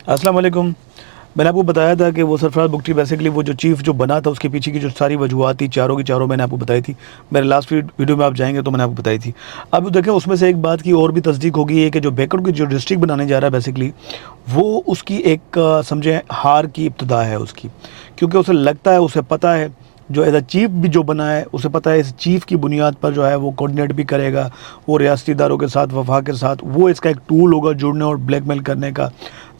अस्सलाम वालेकुम। मैंने आपको बताया था कि वो सरफराज बुगटी बेसिकली वो जो चीफ़ जो बना था उसके पीछे की जो सारी वजूहات थी चारों की चारों मैंने आपको बताई थी। मेरे लास्ट वीडियो में आप जाएंगे तो मैंने आपको बताई थी। अब देखें उसमें से एक बात की और भी तस्दीक होगी है कि जो बेकड़ की जो डिस्ट्रिक्ट बनाने जा रहा है बेसिकली वो उसकी एक समझें हार की इब्तदा है उसकी, क्योंकि उसे लगता है, उसे पता है, जो एज अ चीफ़ भी जो बना है उसे पता है इस चीफ़ की बुनियाद पर जो है वो कोऑर्डिनेट भी करेगा, वो रियासती इदारों के साथ वफाक के साथ वो इसका एक टूल होगा जुड़ने और ब्लैकमेल करने का,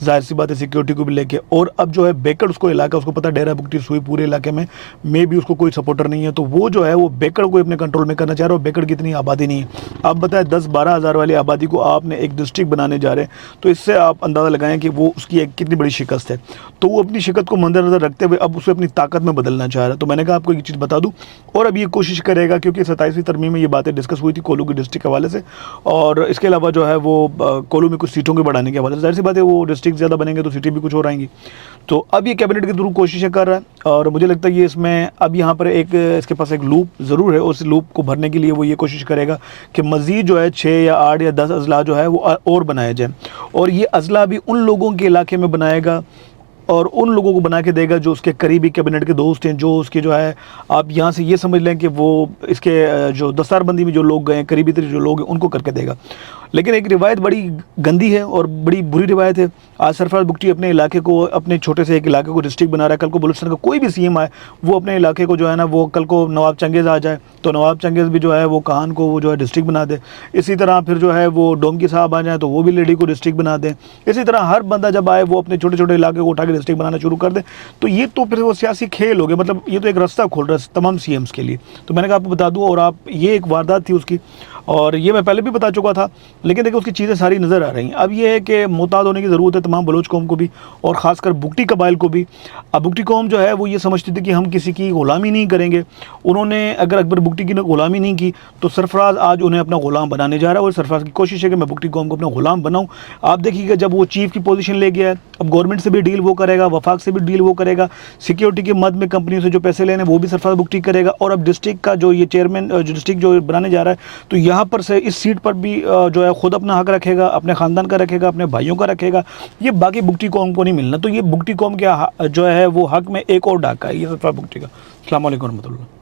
ज़ाहिर सी बात है सिक्योरिटी को भी लेके। और अब जो है बेकड़ उसको इलाका उसको पता है डेरा बुगटी सुई पूरे इलाके में भी उसको कोई सपोर्टर नहीं है, तो वो जो है वो बेकड़ को अपने कंट्रोल में करना चाह रहा है। और बेकड़ की इतनी आबादी नहीं है, आप बताएं 10-12 हज़ार वाली आबादी को आपने एक डिस्ट्रिक्ट बनाने जा रहे हैं, तो इससे आप अंदाज़ा लगाएं कि वो उसकी एक कितनी बड़ी शिकस्त है। तो वो अपनी शिकस्त को मद्देनज़र रखते हुए अब उसे अपनी ताकत में बदलना चाह रहा है। तो मैंने कहा आपको ये चीज़ बता दूं, और अब ये कोशिश करेगा, क्योंकि 27वीं तरमीम में ये बातें डिस्कस हुई थी कोलू की डिस्ट्रिक्ट के हवाले से, और इसके अलावा जो है वो कोलू में कुछ सीटों के बढ़ाने के हवाले से, ज़ाहिर सी बात है वो डिस्ट्रिक्ट ज़्यादा बनेंगे तो सीटें भी कुछ और आएंगी। तो अब ये कैबिनेट के थ्रू कोशिशें कर रहा है, और मुझे लगता है ये इसमें अब यहाँ पर एक इसके पास एक लूप ज़रूर है, उस लूप को भरने के लिए वो ये कोशिश करेगा कि मज़ीद जो है 6 या 8 या 10 अजला जो है वो और बनाए जाए, और ये अजला भी उन लोगों के इलाके में बनाएगा और उन लोगों को बना के देगा जो उसके करीबी कैबिनेट के दोस्त हैं, जो उसके जो है आप यहाँ से ये समझ लें कि वो इसके जो दस्तारबंदी में जो लोग गए करीबी तरीके जो लोग हैं उनको करके देगा। लेकिन एक रिवायत बड़ी गंदी है और बड़ी बुरी रिवायत है। आज सरफराज बुगटी अपने इलाके को, अपने छोटे से एक इलाके को डिस्ट्रिक्ट बना रहा है। कल को बलूचिस्तान का कोई भी सीएम आए वो अपने इलाके को जो है ना, वो कल को नवाब चंगेज़ आ जाए तो नवाब चंगेज़ भी जो है वो काहन को वो जो है डिस्ट्रिक्ट बना दे। इसी तरह फिर जो है वो डोमकी साहब आ जाए तो वो भी लेडी को डिस्ट्रिक्ट बना दें। इसी तरह हर बंदा जब आए वो अपने छोटे छोटे इलाके को उठा के डिस्ट्रिक्ट बनाना शुरू कर दे। तो ये तो फिर वो सियासी खेल हो गए, मतलब ये तो एक रास्ता खोल रहा है तमाम सीएम्स के लिए। तो मैंने कहा आपको बता दूं, और आप ये एक वारदात थी उसकी, और ये मैं पहले भी बता चुका था, लेकिन देखिए उसकी चीज़ें सारी नज़र आ रही हैं। अब ये है कि मुताद होने की ज़रूरत है तमाम बलोच कौम को भी, और ख़ासकर बुगटी कबाइल को भी। अब बुगटी कौम जो है वो ये समझती थी कि हम किसी की ग़ुलामी नहीं करेंगे। उन्होंने अगर अकबर बुगटी की ग़ुलामी नहीं की तो सरफराज आज उन्हें अपना ग़ुलाम बनाने जा रहा है, और सरफराज की कोशिश है कि मैं बुगटी कौम को अपना ग़ुलाम बनाऊँ। आप देखिएगा जब वो चीफ़ की पोजीशन ले गया है, अब गवर्नमेंट से भी डील वो करेगा, वफाक से भी डील वो करेगा, सिक्योरिटी के मद में कंपनियों से जो पैसे लेने वो भी सरफराज बुगटी करेगा, और अब डिस्ट्रिक्ट का जो ये चेयरमैन जो डिस्ट्रिक्ट जो बनाने जा रहा है तो यहाँ पर से इस सीट पर भी जो है ख़ुद अपना हक रखेगा, अपने ख़ानदान का रखेगा, अपने भाइयों का रखेगा। ये बाकी बुगटी कौम को नहीं मिलना। तो ये बुगटी कौम के जो है वो हक में एक और डाका है ये सरफराज बुगटी का। अस्सलाम वालेकुम रहमतुल्लाह।